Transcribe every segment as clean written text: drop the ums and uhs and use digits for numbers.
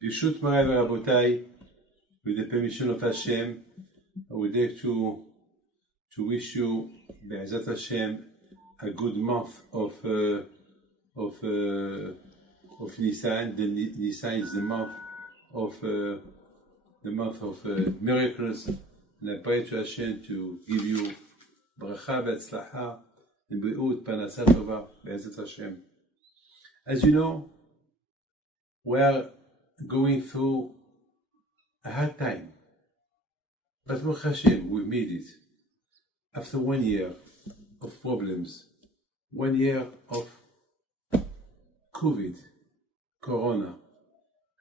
ברשות מוריי ורבותיי, with the permission of Hashem, I would like to wish you, Be'ezat Hashem, a good month of Nisan. Nisan is the month of miracles, and I pray to Hashem to give you bracha v'atzlacha and bri'ut parnasa tova, Be'ezat Hashem. As you know, we are going through a hard time, but Baruch Hashem, we made it. After 1 year of problems, 1 year of COVID, Corona,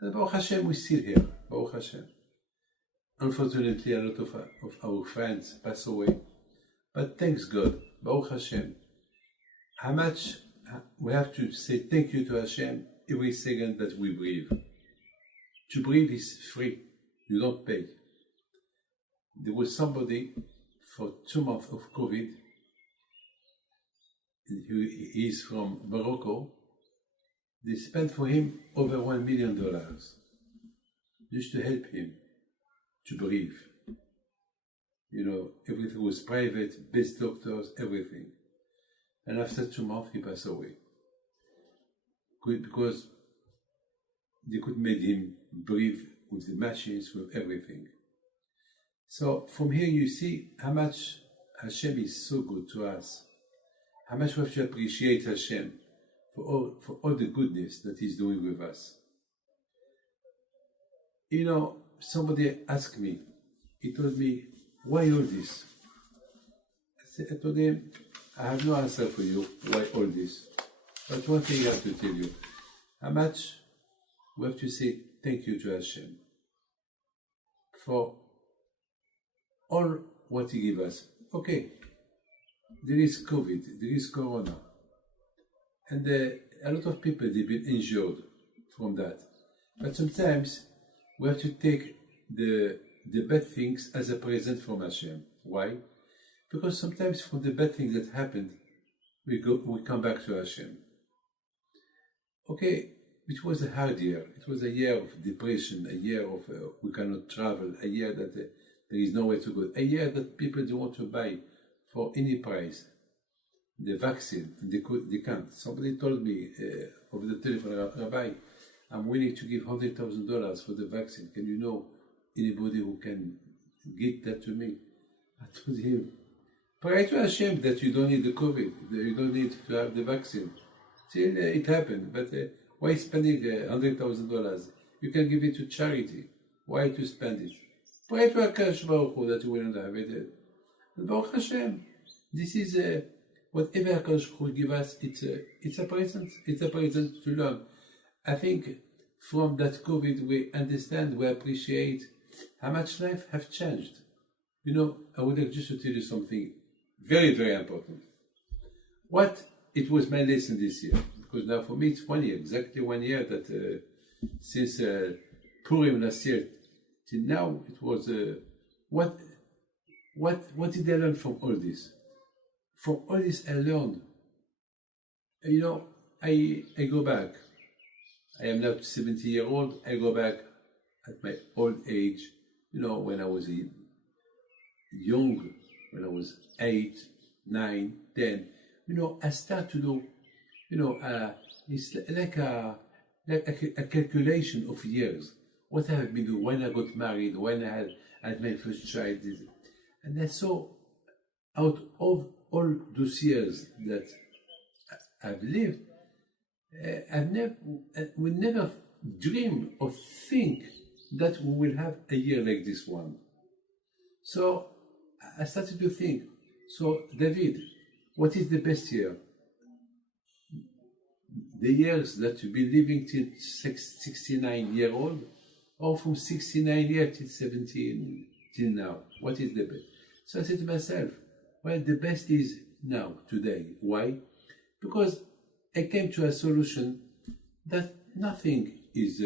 and Baruch Hashem, we're still here, Baruch Hashem. Unfortunately, a lot of our friends passed away, but thanks God, Baruch Hashem. How much we have to say thank you to Hashem every second that we breathe. To breathe is free, you don't pay. There was somebody for 2 months of COVID, he is from Morocco. They spent for him over $1 million just to help him to breathe. You know, everything was private, best doctors, everything. And after 2 months, he passed away. Because they could make him breathe with the machines, with everything. So from here you see how much Hashem is so good to us. How much we have to appreciate Hashem for all the goodness that He's doing with us. You know, somebody asked me, he told me, why all this? I told him, I have no answer for you, why all this? But one thing I have to tell you, how much we have to say thank you to Hashem for all what He gave us. Okay, there is COVID, there is Corona, and a lot of people, they've been injured from that. But sometimes we have to take the bad things as a present from Hashem. Why? Because sometimes from the bad things that happened, we come back to Hashem. Okay, it was a hard year. It was a year of depression, a year of we cannot travel, a year that there is nowhere to go, a year that people don't want to buy for any price the vaccine, they can't. Somebody told me over the telephone, Rabbi, I'm willing to give $100,000 for the vaccine. Can you know anybody who can get that to me? I told him, pray to Hashem that you don't need the COVID, that you don't need to have the vaccine. Still, it happened, but why spending $100,000? You can give it to charity. Why to spend it? Pray to Akash Baruch Hu that you will not have it. And Baruch Hashem, this is whatever Akash Baruch Hu give us, it's a present. It's a present to learn. I think from that COVID we understand, we appreciate how much life have changed. You know, I would like just to tell you something very, very important. What it was my lesson this year, because now for me it's 1 year, exactly 1 year that since Purim last year till now, it was what did I learn from all this? From all this I learned. You know, I go back. I am now 70-year-old. I go back at my old age. You know, when I was young, when I was 8, 9, 10. You know, I start to do. You know, it's like a calculation of years. What I have been doing, when I got married, when I had my first child. And I saw out of all those years that I've lived, we never dream or think that we will have a year like this one. So I started to think, so David, what is the best year? The years that you've been living till 69-year-old, or from 69 years till 17 till now? What is the best? So I said to myself, well, the best is now, today. Why? Because I came to a solution that nothing is,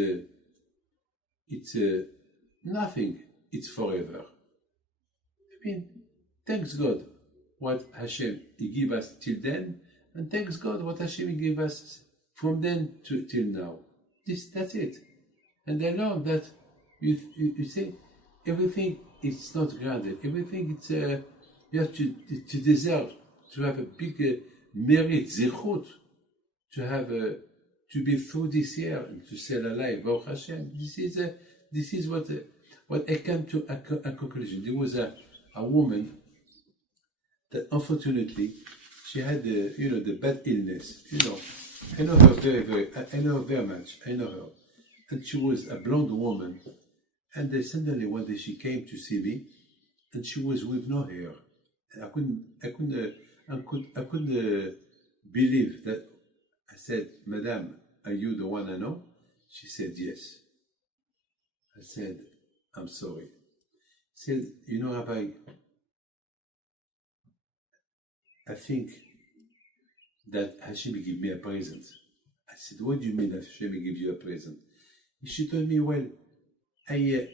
nothing is forever. I mean, thanks God what Hashem He give us till then, And thanks God what Hashem gave us from then till now. That's it. And I love that you see, everything is not granted. Everything it's you have to deserve to have a big merit, zichut, to have to be through this year and to say alive. Baruch Hashem. This is what I came to a conclusion. There was a woman that unfortunately she had the bad illness. I know her I know her very much. I know her, and she was a blonde woman. And then suddenly one day she came to see me, and she was with no hair. And I couldn't believe that. I said, "Madame, are you the one I know?" She said, "Yes." I said, "I'm sorry." She said, Rabbi, I think that Hashem gave me a present. I said, "What do you mean that Hashem gave you a present?" She told me, "Well, I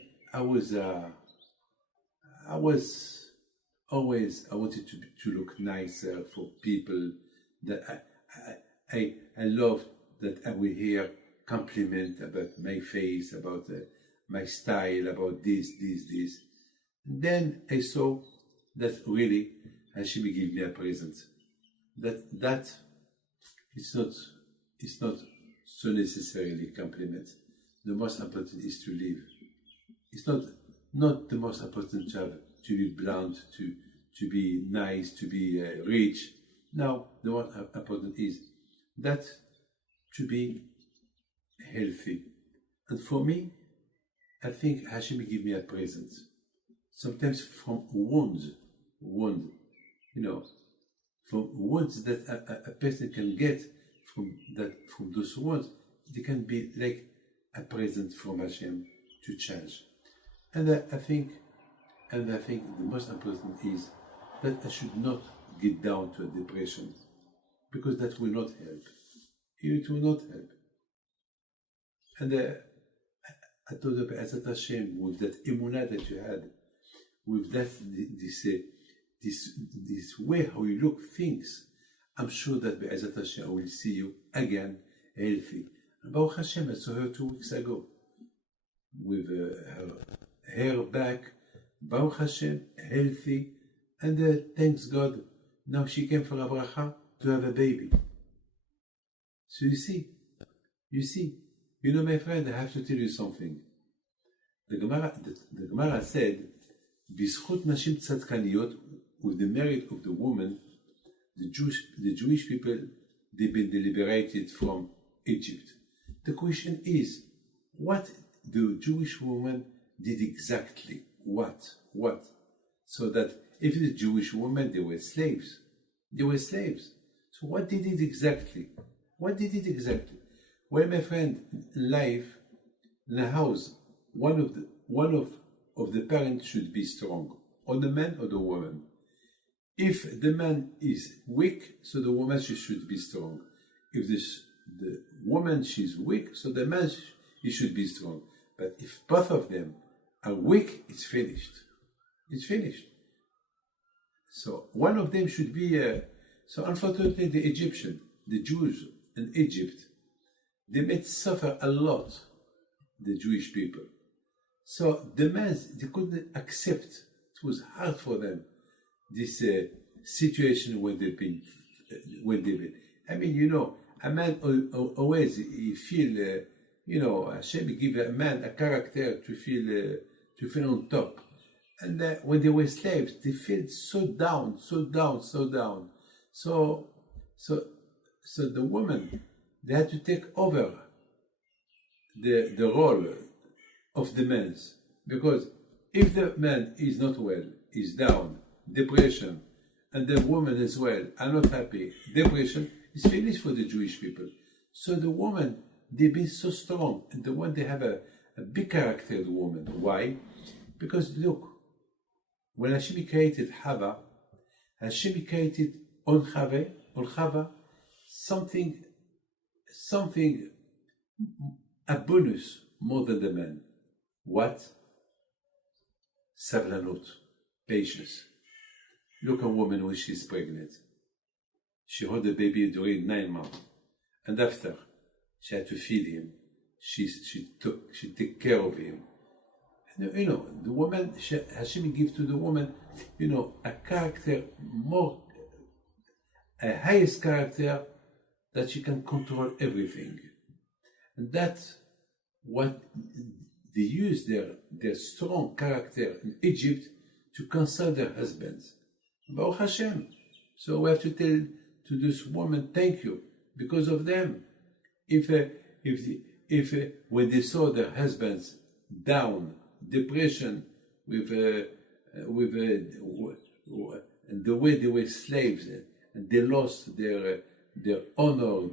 wanted to look nicer for people, that I love that I will hear compliment about my face, about my style, about this. And then I saw that really Hashem gave me a present. That it's not so necessarily compliment. The most important is to live. It's not the most important to be blonde, to be nice, to be rich. Now, the most important is that to be healthy. And for me, I think Hashem gave me a present. Sometimes from wounds, from wounds that a person can get from those wounds, they can be like a present from Hashem to change. And I think the most important is that I should not get down to a depression, because that will not help. It will not help. And I told her, Be'ezat Hashem, with that emunah that you had, with that this way how you look things, I'm sure that Be'ezat Hashem I will see you again healthy. And Baruch Hashem, I saw her 2 weeks ago with her hair back, Baruch Hashem, healthy, and thanks God, now she came for a bracha to have a baby. So you see, my friend, I have to tell you something. The Gemara said, B'zchut nashim tzadkaniyot, with the merit of the woman, the Jewish people, they've been liberated from Egypt. The question is, what the Jewish woman did exactly? What? So that if the Jewish women, they were slaves. So what did it exactly? Well, my friend, in life, in a house, one of the parents should be strong, or the man or the woman. If the man is weak, so the woman should be strong. If the woman she's weak, so the man he should be strong. But if both of them are weak, it's finished. So one of them should be. So unfortunately, the Jews in Egypt, they made suffer a lot the Jewish people. So the men, they couldn't accept. It was hard for them, this situation when they've been. I mean, a man always he feel. Hashem give a man a character to feel on top. And when they were slaves, they felt so down. So the woman, they had to take over the role of the men, because if the man is not well, is down, depression, and the woman as well are not happy, depression is finished for the Jewish people. So the woman, they've been so strong, and the one they have a big character, the woman. Why? Because look, when Hashem created Hava, Hashem created on Chava something, a bonus more than the man. What? Savlanut, patience. Look, a woman when she's pregnant. she held the baby during 9 months. And after, she had to feed him. She took care of him. And, the woman, Hashem gives to the woman, a character a highest character that she can control everything. And that's what they use their strong character in Egypt to console their husbands. Baruch Hashem. So we have to tell to this woman, thank you, because of them. If when they saw their husbands down, depression, with the way they were slaves, and they lost their honor,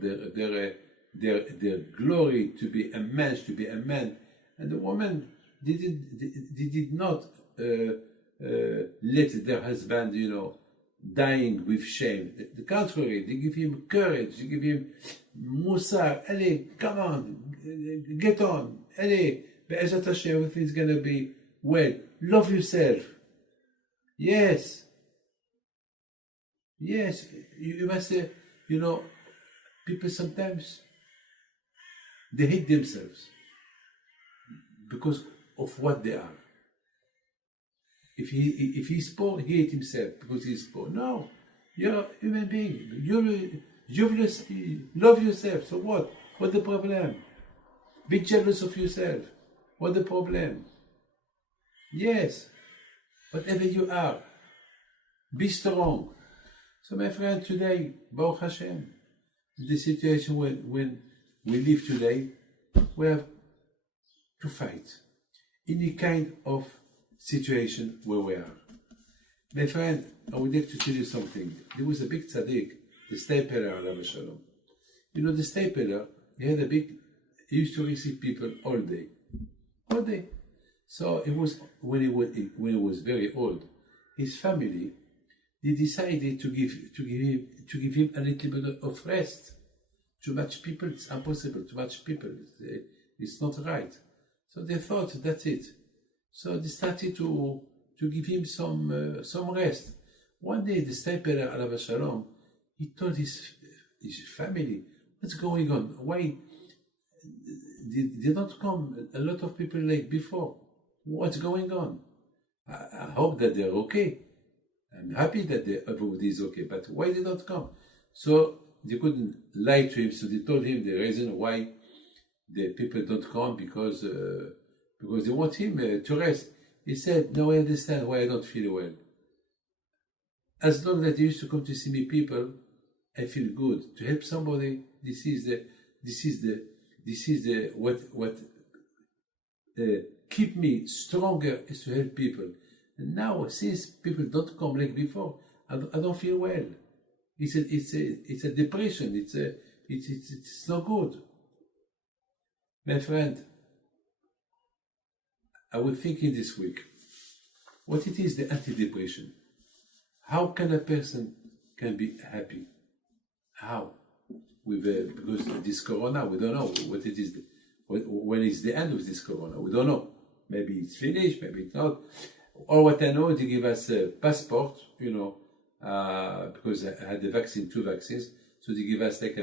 their glory to be a man, and the woman did not let their husband, dying with shame. The contrary, they give him courage, they give him musar. Allez, come on, get on. Allez, be'ezat Hashem, everything's going to be well. Love yourself. Yes, you must say, people sometimes, they hate themselves because of what they are. If he's poor, he hates himself because he's poor. No, you're a human being. You love yourself. So what? What's the problem? Be jealous of yourself. What's the problem? Yes, whatever you are, be strong. So my friend, today, Baruch Hashem, the situation when we live today, we have to fight any kind of situation where we are. My friend, I would like to tell you something. There was a big tzaddik, the stapler, alav shalom. The stapler, he used to receive people all day. So it was when he was very old, his family, they decided to give him a little bit of rest. Too much people, it's impossible. Too much people, it's not right. So they thought that's it. So they started to give him some rest. One day, the stapler, alav shalom, he told his family, what's going on? Why did not come a lot of people like before? What's going on? I hope that they're okay. I'm happy that everybody is okay, but why did not come? So they couldn't lie to him, so they told him the reason why the people don't come because they want him to rest. He said, no, I understand why I don't feel well. As long as they used to come to see me people, I feel good. To help somebody, this is what keep me stronger is to help people. And now, since people don't come like before, I don't feel well. It's a depression. It's not good. My friend, I was thinking this week, what it is the anti-depression? How can a person can be happy? How? Because this corona, we don't know what it is. When is the end of this corona? We don't know. Maybe it's finished, maybe it's not. Or what I know, they give us a passport, because I had the 2 vaccines, so they give us like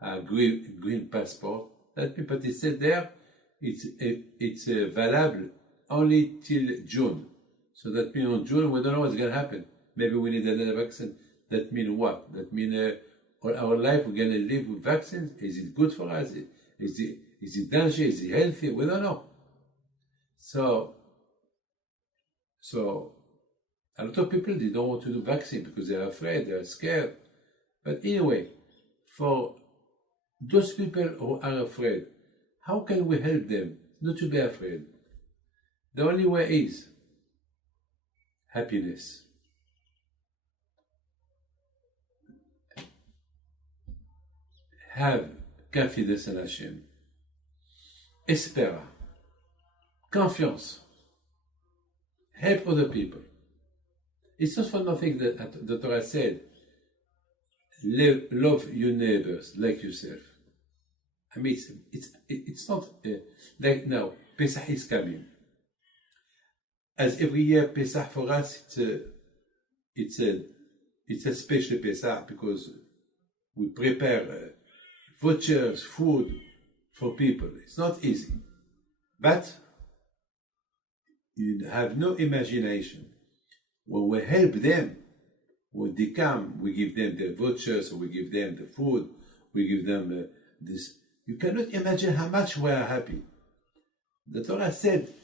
a green passport. But they said there, it's valid only till June. So that means on June, we don't know what's going to happen. Maybe we need another vaccine. That means what? That means all our life we're going to live with vaccines? Is it good for us? Is it dangerous? Is it healthy? We don't know. So a lot of people, they don't want to do vaccine because they're afraid, they're scared. But anyway, for those people who are afraid, how can we help them not to be afraid? The only way is happiness. Have confidence in Hashem. Espera. Confiance. Help other people. It's not for nothing that the Torah said, love your neighbors like yourself. I mean, it's not like now, Pesach is coming. As every year, Pesach for us, it's a special Pesach because we prepare vouchers, food for people. It's not easy. But you have no imagination. When we help them, when they come, we give them the vouchers, or we give them the food, we give them this. You cannot imagine how much we are happy. The Torah said,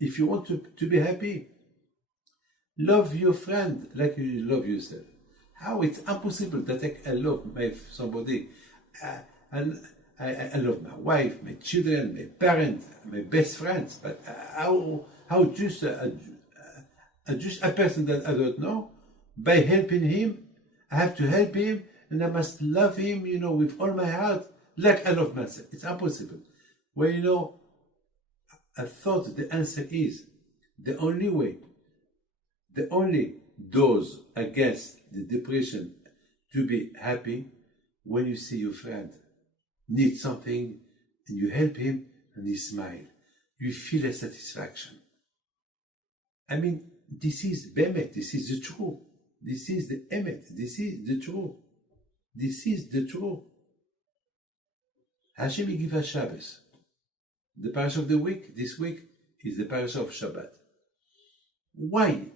if you want to be happy, love your friend like you love yourself. How it's impossible that I love somebody. I love my wife, my children, my parents, my best friends. But how just a person that I don't know, by helping him, I have to help him, and I must love him, with all my heart, like I love myself. It's impossible. Well, I thought the answer is the only way, the only dose against the depression to be happy, when you see your friend need something and you help him and he smiles. You feel a satisfaction. I mean, this is Bemet, this is the truth. This is the Emet, this is the truth. This is the truth. Hashem give us Shabbos. The Parsha of the week, this week, is the Parsha of Shabbat. Why,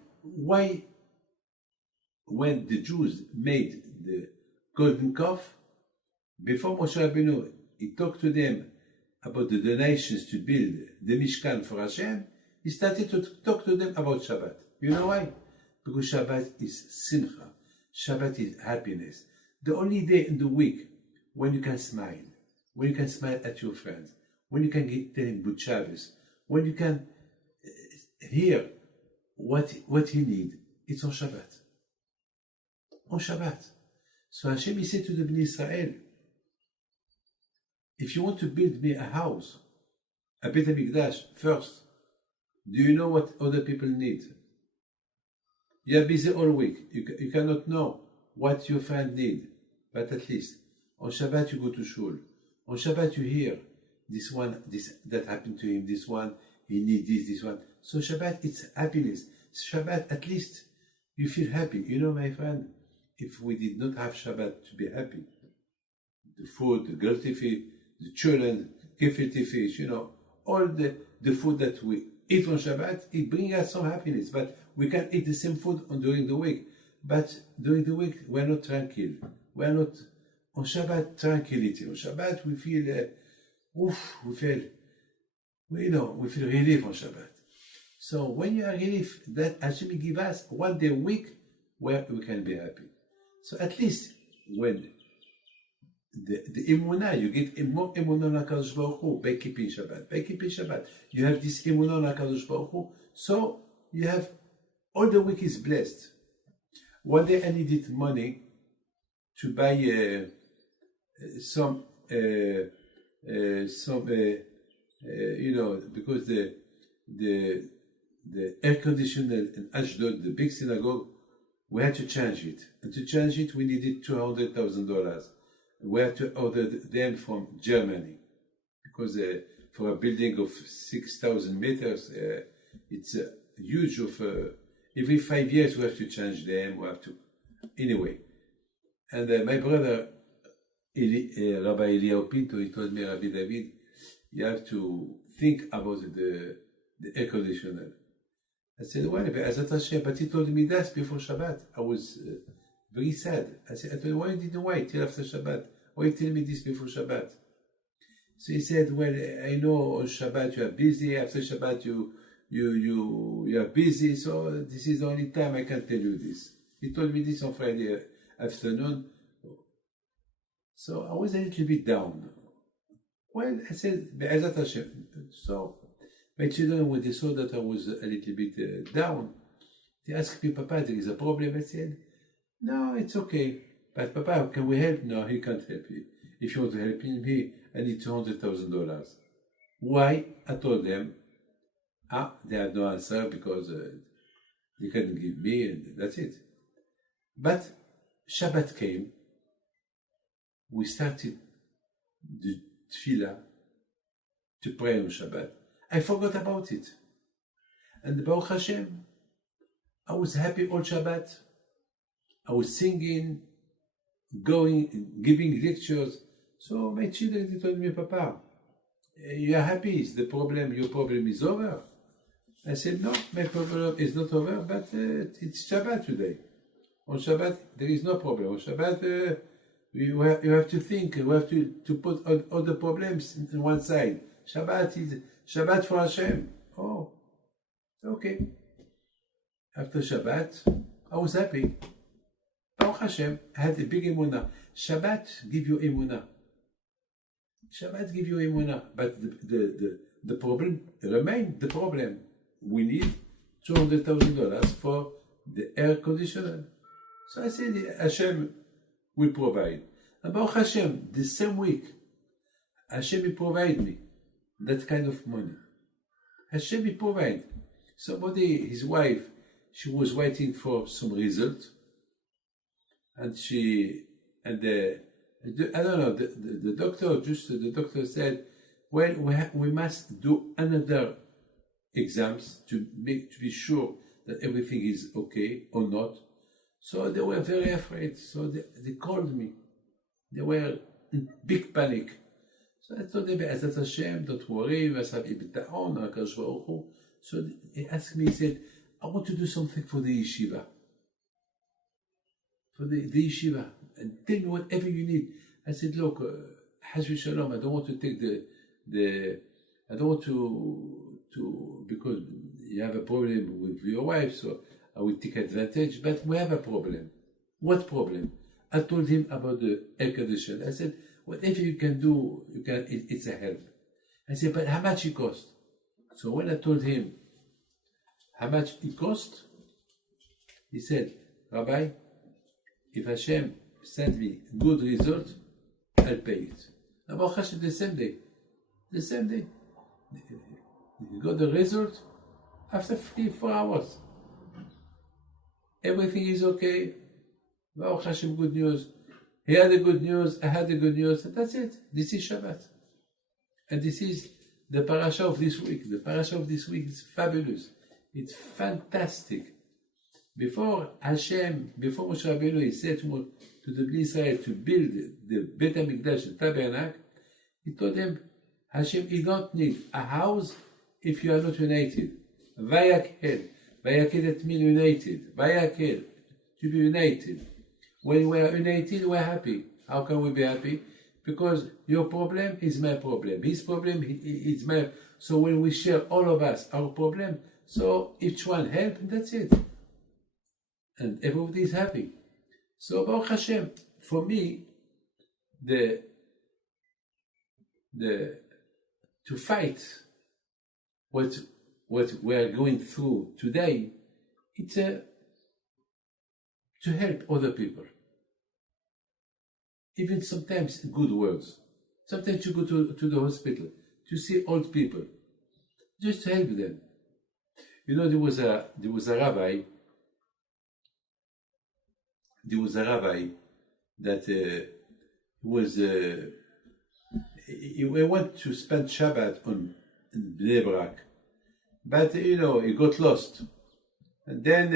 when the Jews made the golden calf, before Moshe Rabbeinu, he talked to them about the donations to build the Mishkan for Hashem, he started to talk to them about Shabbat. You know why? Because Shabbat is simcha. Shabbat is happiness. The only day in the week when you can smile at your friends, when you can tell him good Shabbos, when you can hear what he needs, it's on Shabbat. On Shabbat. So Hashem, he said to the Bnei Israel, if you want to build me a house, a Beit HaMikdash, first, do you know what other people need? You are busy all week. You cannot know what your friend need. But at least, on Shabbat you go to shul. On Shabbat you hear, that happened to him, this one, he need this one. So Shabbat, it's happiness. Shabbat, at least, you feel happy. My friend, if we did not have Shabbat to be happy, the food, the gefilte fish, the children, gefilte fish, all the food that we eat on Shabbat, it brings us some happiness. But we can eat the same food during the week. But during the week, we are not tranquil. We are not on Shabbat tranquility. On Shabbat, we feel, we feel relief on Shabbat. So when you are relief, that Hashem give us one day a week where we can be happy. So at least when the emunah, you get more emunah on HaKadosh Baruch Hu by keeping Shabbat. You have this emunah on HaKadosh Baruch Hu, so you have, all the week is blessed. One day I needed money to buy because the air conditioner in Ashdod, the big synagogue, we had to change it. And to change it, we needed $200,000. We had to order them from Germany because for a building of 6,000 meters, it's huge. Every 5 years we have to change them. We have to anyway. And my brother Rabbi Eliyahu Pinto, he told me, Rabbi David, you have to think about the air conditioner. I said, well, but he told me that before Shabbat. I was very sad. I told him, why didn't you wait till after Shabbat? Why you tell me this before Shabbat? So he said, well, I know on Shabbat you are busy. After Shabbat you are busy. So this is the only time I can tell you this. He told me this on Friday afternoon. So I was a little bit down. Well, I said, Be'ezat Hashem. So my children, when they saw that I was a little bit down, they asked me, Papa, there is a problem. I said, no, it's okay. But Papa, can we help? No, he can't help you. If you want to help him, I need $200,000. Why? I told them, they had no answer because they couldn't give me, and that's it. But Shabbat came. We started the tefillah to pray on Shabbat. I forgot about it. And Baruch Hashem, I was happy all Shabbat. I was singing, giving lectures. So my children, they told me, Papa, you are happy, your problem is over. I said, no, my problem is not over, but it's Shabbat today. On Shabbat, there is no problem. On Shabbat, you have to think, you have to put all the problems in one side. Shabbat is Shabbat for Hashem. Oh, okay. After Shabbat, I was happy. Baruch Hashem, I had a big emunah. Shabbat give you emunah. Shabbat give you emunah. But the problem remained the problem. We need $200,000 for the air conditioner. So I said, Hashem will provide. And Baruch Hashem, the same week, Hashem will provide me that kind of money. Hashem will provide. Somebody, his wife, she was waiting for some result, and I don't know, the doctor said, well, we must do another exams to be sure that everything is okay or not. So they were very afraid. So they called me. They were in big panic. So I told them, Azat Hashem, don't worry, so he asked me, he said, I want to do something for the yeshiva. For the yeshiva. And tell me whatever you need. I said, look, Hashem Shalom, I don't want to take I don't want to, because you have a problem with your wife, so I will take advantage, but we have a problem. What problem? I told him about the air conditioner. I said, whatever you can do, it's a help. I said, but how much it cost? So when I told him how much it cost, he said, Rabbi, if Hashem send me good result, I'll pay it. About Hashem, the same day. You got the result after 3-4 hours. Everything is okay. Baruch Hashem, good news. He had the good news, I had the good news, and that's it. This is Shabbat. And this is the Parsha of this week. The Parsha of this week is fabulous. It's fantastic. Before Moshe Rabbeinu, he said to the Bnei Israel to build the Beit HaMikdash, the tabernacle, he told them, Hashem, you don't need a house if you are not united. Vayakhel. Vayakhel, that means united. Vayakhel, to be united. When we are united, we are happy. How can we be happy? Because your problem is my problem. His problem is my... So when we share, all of us, our problem, so each one help, and that's it. And everybody is happy. So Baruch Hashem, for me, to fight what we are going through today, it's to help other people. Even sometimes good words. Sometimes you go to the hospital to see old people, just to help them. You know, there was a rabbi. There was a rabbi that he went to spend Shabbat in Bnei Brak, but you know, he got lost, and then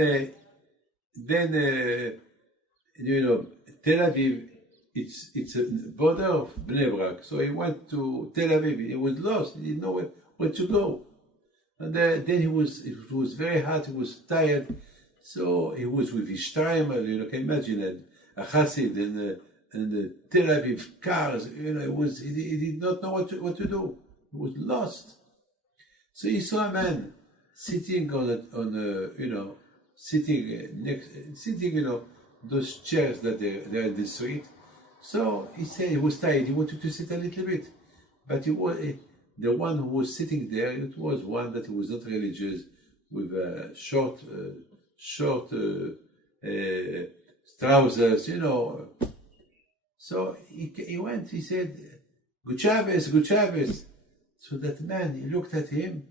you know, Tel Aviv, it's a border of Bnei Brak, so he went to Tel Aviv. He was lost. He didn't know where to go, and then it was very hard. He was tired, so he was with his shtraimer. You know, can you imagine a chassid and the Tel Aviv cars. You know, he did not know what to do. He was lost. So he saw a man sitting sitting, you know, those chairs that they're in the street. So he said he was tired. He wanted to sit a little bit, but the one who was sitting there, it was one that was not religious, with short trousers, you know. So he went. He said, "Good Shabbos, good Shabbos." So that man, he looked at him.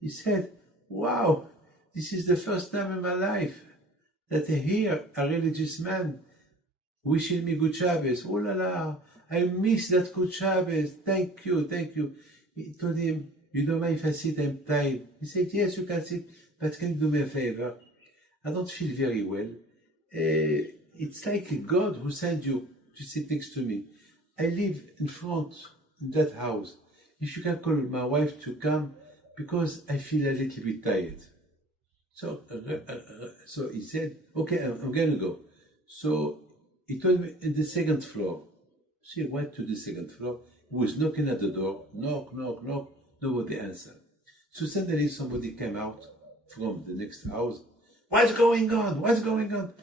He said, "Wow, this is the first time in my life that I hear a religious man wishing me good Shabbos. Oh la la, I miss that good Shabbos. Thank you, thank you." He told him, "You don't mind if I sit? I'm tired." He said, "Yes, you can sit, but can you do me a favor? I don't feel very well. it's like a God who sent you to sit next to me. I live in front in that house. If you can call my wife to come, because I feel a little bit tired. So he said, okay, I'm going to go. So he told me in the second floor. So he went to the second floor. He was knocking at the door. Knock, knock, knock. Nobody answered. So suddenly somebody came out from the next house. What's going on? What's going on?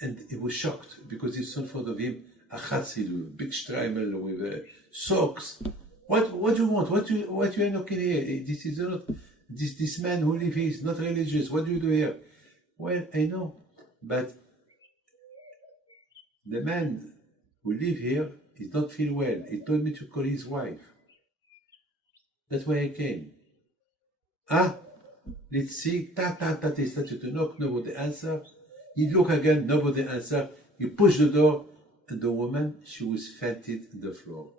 And he was shocked because he saw in front of him a chatzil, a big streimel with socks. What do you want? What you are knocking here? This is not this man who lives here is not religious. What do you do here? Well, I know, but the man who lives here is not feel well. He told me to call his wife. That's why I came. Let's see. He started to knock. Nobody answer. He look again. Nobody answer. He pushed the door, and the woman, she was fainted on the floor.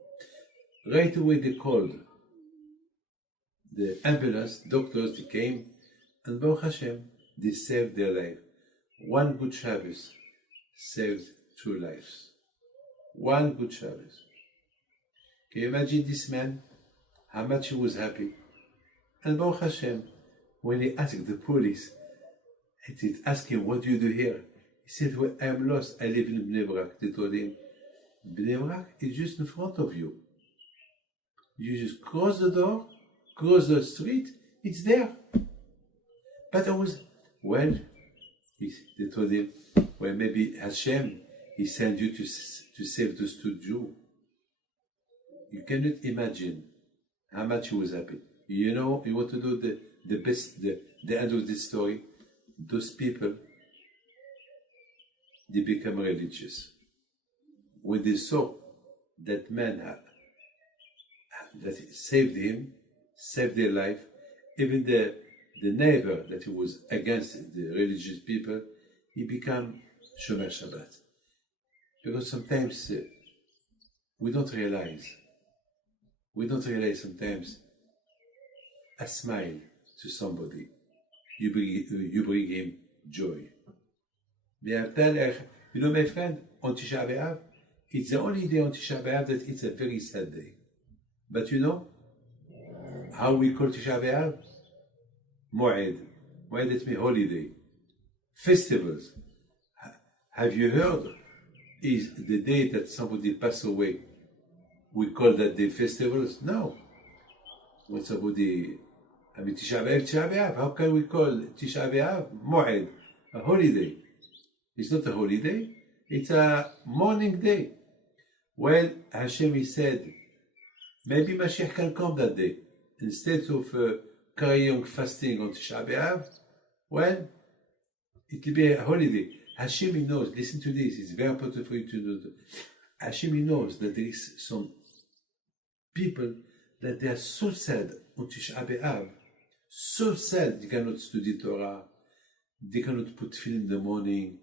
Right away they called the ambulance, doctors, they came, and Baruch Hashem, they saved their life. One good Shabbos saved 2 lives. One good Shabbos. Can you imagine this man, how much he was happy? And Baruch Hashem, when he asked the police, they asked him, what do you do here? He said, well, I am lost, I live in Bnei Brak. They told him, Bnei Brak is just in front of you. You just cross the door, cross the street, it's there. But they told him, well, maybe Hashem, he sent you to save those 2 Jews. You cannot imagine how much he was happy. You know, you want to do the best, the end of this story? Those people, they become religious. When they saw that man that saved him, saved their life, even the neighbor that he was against the religious people, he became Shomer Shabbat. Because sometimes we don't realize sometimes a smile to somebody, you bring him joy. You know, my friend, on Tisha B'Av, it's the only day on Tisha B'Av that it's a very sad day. But you know how we call Tisha B'Av? Moed. Moed, it means holiday. Festivals. Have you heard? Is the day that somebody passed away, we call that day festivals? No. When somebody, Tisha B'Av, how can we call Tisha B'Av? Moed, a holiday. It's not a holiday, it's a mourning day. Well, Hashem, he said, maybe Mashiach can come that day. Instead of carrying fasting on Tisha B'Av, well, it will be a holiday. Hashem, he knows, listen to this, it's very important for you to know that. Hashem, he knows that there is some people that they are so sad on Tisha B'Av, so sad they cannot study Torah, they cannot put tefillin in the morning.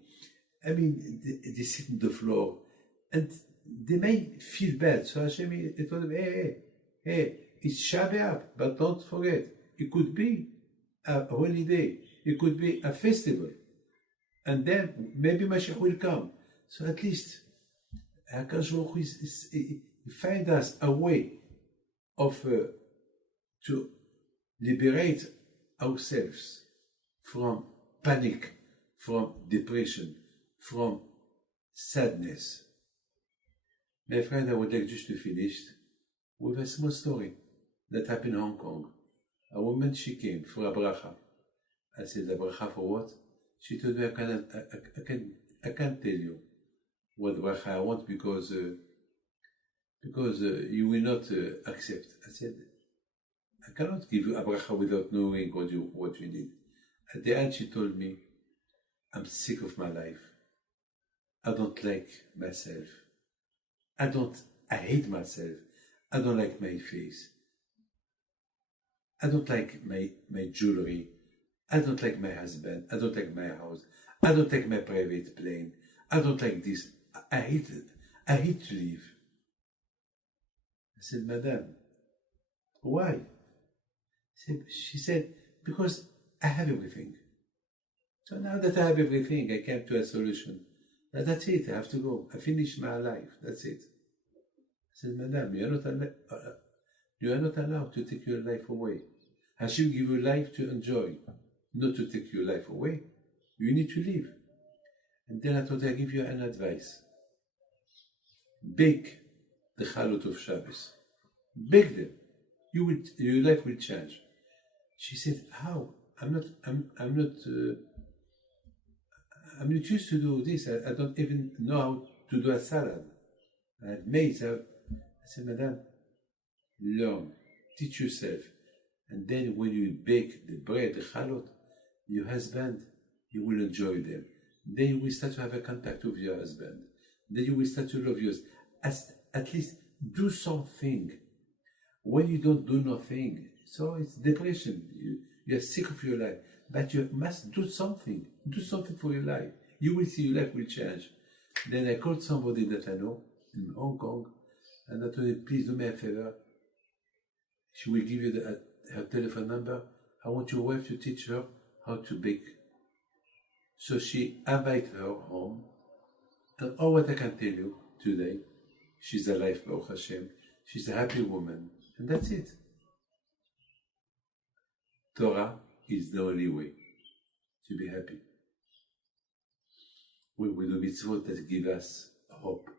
I mean, they sit on the floor, and they may feel bad. So Hashem, he told them, hey, it's Tisha B'Av, but don't forget, it could be a holiday, it could be a festival, and then maybe Mashiach will come. So at least, HaKadosh Baruch Hu he find us a way of to liberate ourselves from panic, from depression, from sadness. My friend, I would like just to finish with a small story that happened in Hong Kong. A woman, she came for a bracha. I said, a bracha for what? She told me, I can't tell you what bracha I want because you will not accept. I said, I cannot give you a bracha without knowing what you need. At the end, she told me, I'm sick of my life. I don't like myself. I hate myself. I don't like my face. I don't like my jewelry. I don't like my husband. I don't like my house. I don't like my private plane. I don't like this. I hate it. I hate to live. I said, Madame, why? She said, because I have everything. So now that I have everything, I came to a solution. Now that's it, I have to go. I finished my life, that's it. I said, Madam, you are not allowed to take your life away. Hashem give you life to enjoy, not to take your life away. You need to live. And then I thought I'd give you an advice. Bake the chalot of Shabbos. Bake them. Your life will change. She said, how? I'm not used to do this. I don't even know how to do a salad. I have maids. I said, Madam, learn, teach yourself. And then when you bake the bread, the chalot, your husband, you will enjoy them. Then you will start to have a contact with your husband. Then you will start to love yours. At least do something. When you don't do nothing, so it's depression. You're sick of your life. But you must do something. Do something for your life. You will see your life will change. Then I called somebody that I know in Hong Kong, and I told him, please do me a favor. She will give you her telephone number. I want your wife to teach her how to bake. So she invited her home. And all what I can tell you today, she's alive, Baruch Hashem. She's a happy woman. And that's it. Torah is the only way to be happy. We do mitzvot that give us hope,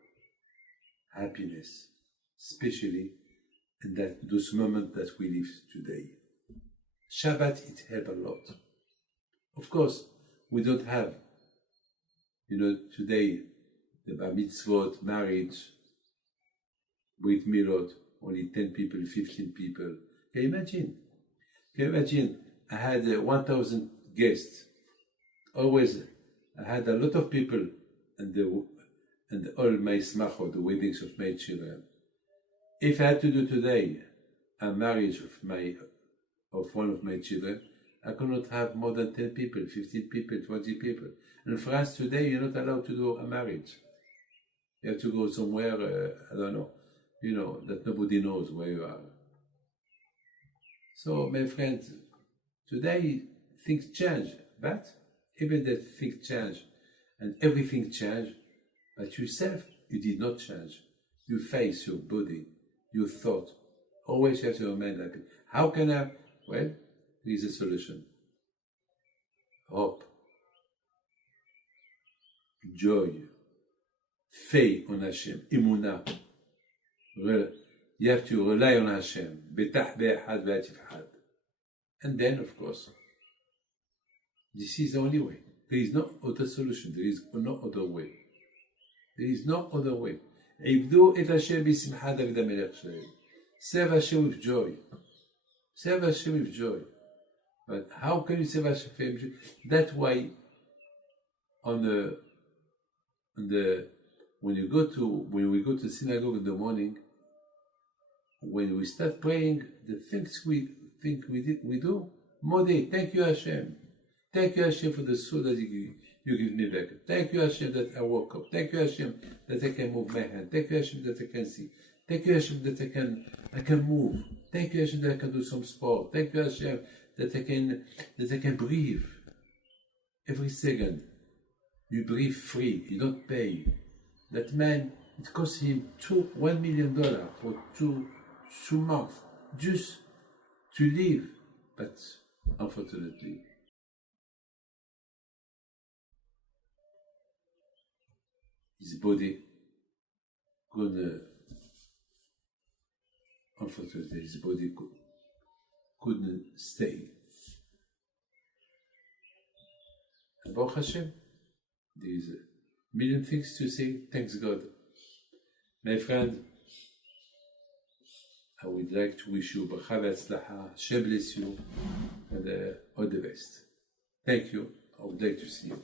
happiness, especially in those moments that we live today. Shabbat, it helps a lot. Of course, we don't have, today, the bar mitzvot, marriage, brit milot, only 10 people, 15 people. Can you imagine? Can you imagine? I had 1,000 guests. Always, I had a lot of people and all my smachot, the weddings of my children. If I had to do today a marriage of one of my children, I could not have more than 10 people, 15 people, 20 people. In France today, you're not allowed to do a marriage. You have to go somewhere, I don't know, that nobody knows where you are. So, my friends, today things change, but even that things change and everything change, but yourself, you did not change. Your face, your body, your thought, always you have to remain happy. How can I? Well, there is a solution. Hope, joy, faith on Hashem, imunah. You have to rely on Hashem. Betach be'echad ve'atifchad. And then, of course, this is the only way. There is no other solution. There is no other way. There is no other way. Ibdu et Hashem b'simcha David HaMelech Shalem. Serve Hashem with joy. Serve Hashem with joy. But how can you serve Hashem with joy? That's why when we go to synagogue in the morning, when we start praying, the things we think we do, Modeh, thank you Hashem. Thank you Hashem for the soul that you give me back. Thank you Hashem that I woke up. Thank you Hashem that I can move my hand. Thank you Hashem that I can see. Thank you Hashem that I can move. Thank you Hashem that I can do some sport. Thank you Hashem that I can breathe. Every second, you breathe free. You don't pay. That man, it cost him $1 million for two months just to live. But unfortunately, his body unfortunately, his body couldn't stay. And Baruch Hashem, there is a million things to say. Thanks God. My friend, I would like to wish you bracha v'atzlacha. Hashem bless you, and all the best. Thank you. I would like to see you.